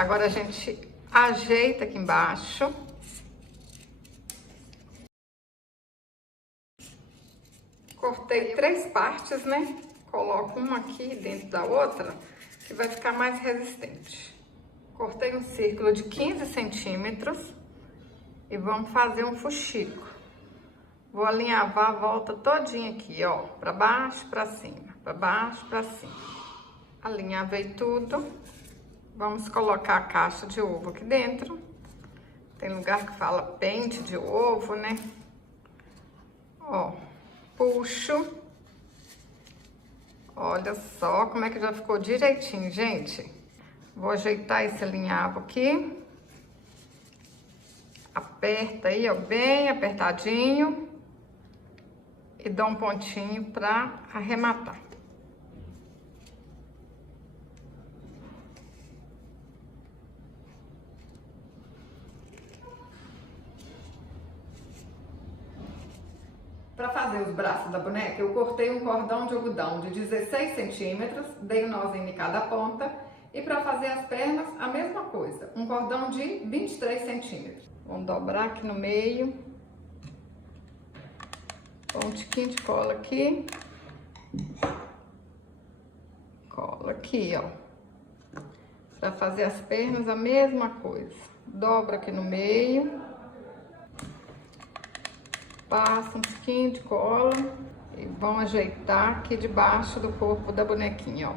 Agora a gente ajeita aqui embaixo. Cortei 3 partes, né? Coloco uma aqui dentro da outra, que vai ficar mais resistente. Cortei um círculo de 15 centímetros e vamos fazer um fuxico. Vou alinhavar a volta todinha aqui, ó, pra baixo, pra cima, pra baixo, pra cima. Alinhavei tudo. Vamos colocar a caixa de ovo aqui dentro. Tem lugar que fala pente de ovo, né? Ó, puxo. Olha só como é que já ficou direitinho, gente. Vou ajeitar esse alinhavo aqui. Aperta aí, ó, bem apertadinho. E dá um pontinho pra arrematar. Para fazer os braços da boneca, eu cortei um cordão de algodão de 16 centímetros, dei um nozinho em cada ponta. E para fazer as pernas, a mesma coisa, um cordão de 23 centímetros. Vamos dobrar aqui no meio. Põe um tiquinho de cola aqui. Cola aqui, ó. Para fazer as pernas, a mesma coisa. Dobra aqui no meio. Passa um pouquinho de cola e vão ajeitar aqui debaixo do corpo da bonequinha, ó.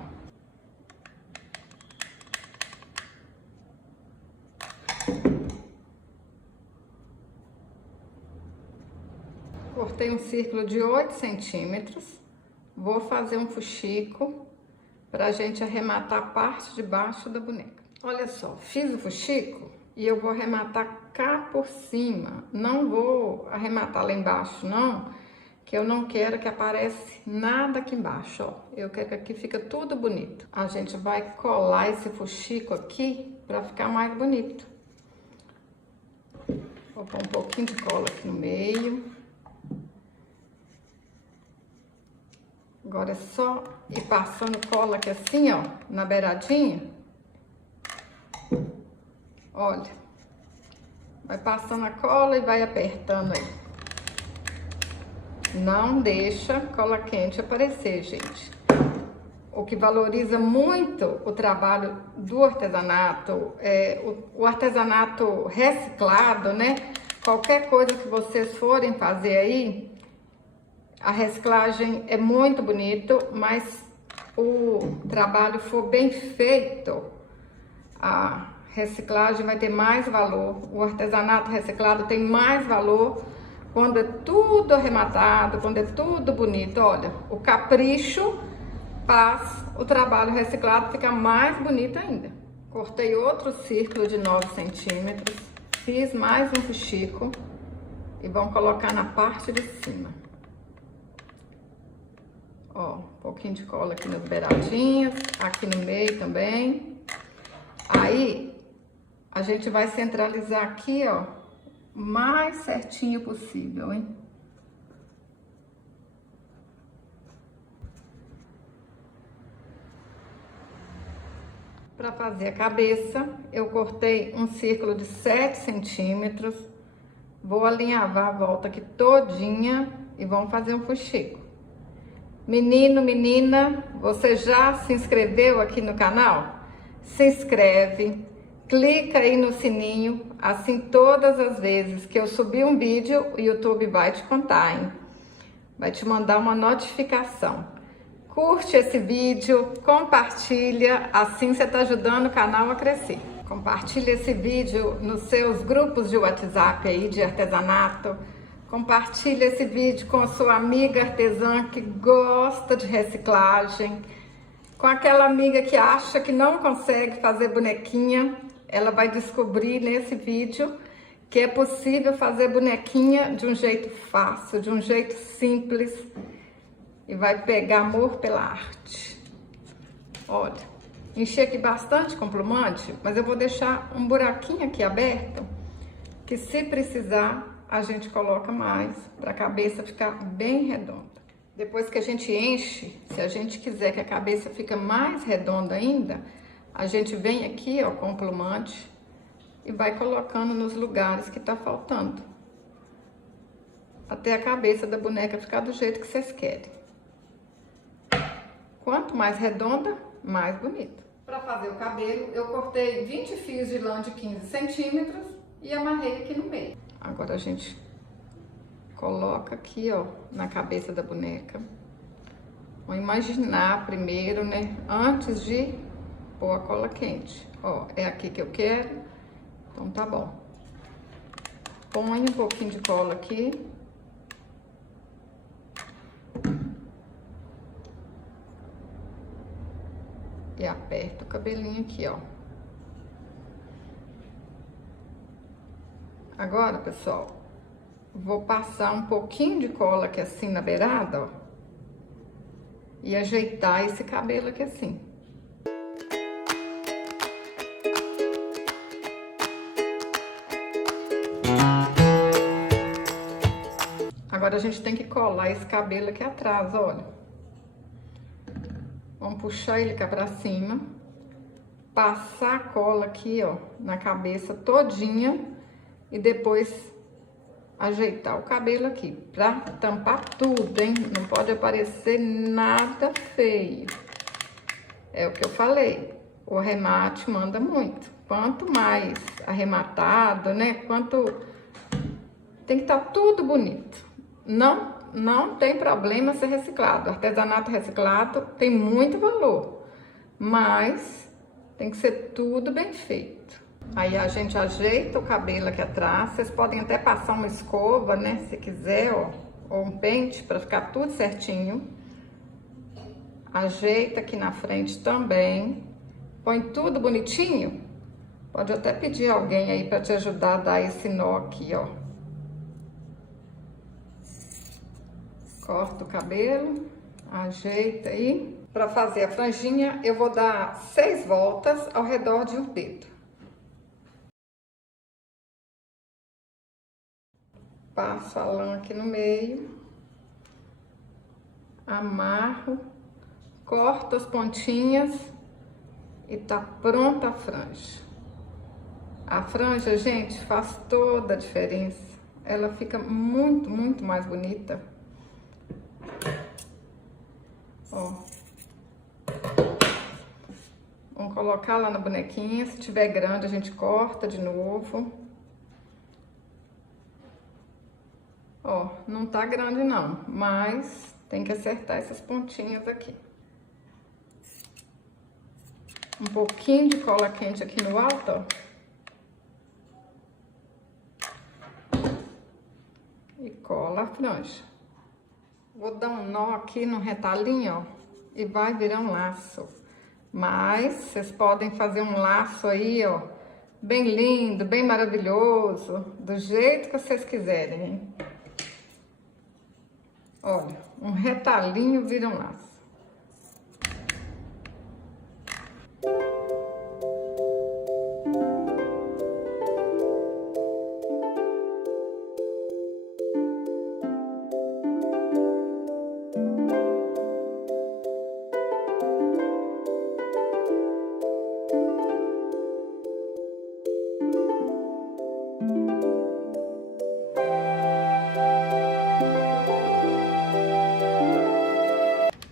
Cortei um círculo de 8 centímetros. Vou fazer um fuxico pra gente arrematar a parte de baixo da boneca. Olha só, fiz o fuxico e eu vou arrematar cá por cima. Não vou arrematar lá embaixo, não, que eu não quero que apareça nada aqui embaixo, ó. Eu quero que aqui fica tudo bonito. A gente vai colar esse fuxico aqui pra ficar mais bonito. Vou pôr um pouquinho de cola aqui no meio. Agora é só ir passando cola aqui assim, ó, na beiradinha. Olha, vai passando a cola e vai apertando aí. Não deixa cola quente aparecer, gente. O que valoriza muito o trabalho do artesanato, o artesanato reciclado, né? Qualquer coisa que vocês forem fazer aí, a reciclagem é muito bonito, mas o trabalho for bem feito, a reciclagem vai ter mais valor. O artesanato reciclado tem mais valor quando é tudo arrematado, quando é tudo bonito. Olha, o capricho faz o trabalho reciclado ficar mais bonito ainda. Cortei outro círculo de 9 centímetros, fiz mais um fuxico e vamos colocar na parte de cima. Ó, um pouquinho de cola aqui nas beiradinhas, aqui no meio também. Aí, a gente vai centralizar aqui, ó, o mais certinho possível, hein? Para fazer a cabeça, eu cortei um círculo de 7 centímetros. Vou alinhavar a volta aqui todinha e vamos fazer um fuxico. Menino, menina, você já se inscreveu aqui no canal? Se inscreve, clica aí no sininho, assim todas as vezes que eu subir um vídeo, o YouTube vai te contar, hein? Vai te mandar uma notificação. Curte esse vídeo, compartilha, assim você tá ajudando o canal a crescer. Compartilha esse vídeo nos seus grupos de WhatsApp aí de artesanato. Compartilha esse vídeo com a sua amiga artesã que gosta de reciclagem, com aquela amiga que acha que não consegue fazer bonequinha. Ela vai descobrir nesse vídeo que é possível fazer bonequinha de um jeito fácil, de um jeito simples, e vai pegar amor pela arte. Olha, enchi aqui bastante com plumante, mas eu vou deixar um buraquinho aqui aberto, que se precisar a gente coloca mais, para a cabeça ficar bem redonda. Depois que a gente enche, se a gente quiser que a cabeça fique mais redonda ainda, A gente vem aqui, ó, com o plumante e vai colocando nos lugares que tá faltando, até a cabeça da boneca ficar do jeito que vocês querem. Quanto mais redonda, mais bonita. Para fazer o cabelo, eu cortei 20 fios de lã de 15 centímetros e amarrei aqui no meio. Agora a gente coloca aqui, ó, na cabeça da boneca. Vou imaginar primeiro, né, antes de pôr a cola quente. Ó, é aqui que eu quero, então tá bom. Põe um pouquinho de cola aqui. E aperta o cabelinho aqui, ó. Agora, pessoal, vou passar um pouquinho de cola aqui assim na beirada, ó. E ajeitar esse cabelo aqui assim. Agora a gente tem que colar esse cabelo aqui atrás, olha. Vamos puxar ele cá pra cima, passar a cola aqui, ó, na cabeça todinha e depois ajeitar o cabelo aqui, pra tampar tudo, hein? Não pode aparecer nada feio. É o que eu falei, o arremate manda muito. Quanto mais arrematado, né? Tem que estar tudo bonito. Não tem problema ser reciclado. Artesanato reciclado tem muito valor, mas tem que ser tudo bem feito. Aí a gente ajeita o cabelo aqui atrás. Vocês podem até passar uma escova, né, se quiser, ó, ou um pente para ficar tudo certinho. Ajeita aqui na frente também. Põe tudo bonitinho. Pode até pedir alguém aí para te ajudar a dar esse nó aqui, ó. Corta o cabelo, ajeita aí. Para fazer a franjinha, eu vou dar 6 voltas ao redor de um dedo. Passo a lã aqui no meio, amarro, corto as pontinhas e tá pronta a franja. A franja, gente, faz toda a diferença. Ela fica muito, muito mais bonita. Ó. Vamos colocar lá na bonequinha. Se tiver grande, a gente corta de novo. Ó, não tá grande não, mas tem que acertar essas pontinhas aqui. Um pouquinho de cola quente aqui no alto, ó. E cola a franja. Vou dar um nó aqui no retalhinho, ó, e vai virar um laço. Mas vocês podem fazer um laço aí, ó, bem lindo, bem maravilhoso, do jeito que vocês quiserem, hein? Olha, um retalhinho vira um laço.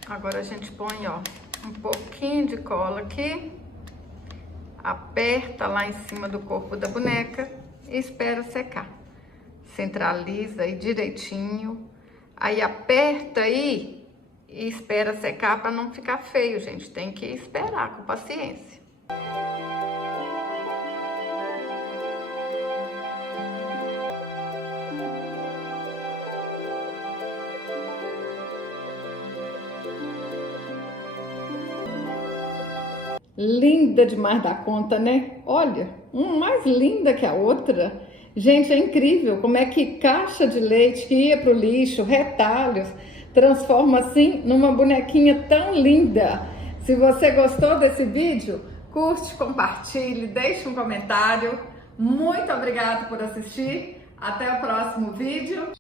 Agora a gente põe, ó, um pouquinho de cola aqui, aperta lá em cima do corpo da boneca e espera secar. Centraliza aí direitinho, aí aperta aí e espera secar para não ficar feio, gente. Tem que esperar com paciência. Linda demais da conta, né? Olha, uma mais linda que a outra. Gente, é incrível como é que caixa de leite que ia pro lixo, retalhos, transforma assim numa bonequinha tão linda. Se você gostou desse vídeo, curte, compartilhe, deixe um comentário. Muito obrigada por assistir. Até o próximo vídeo.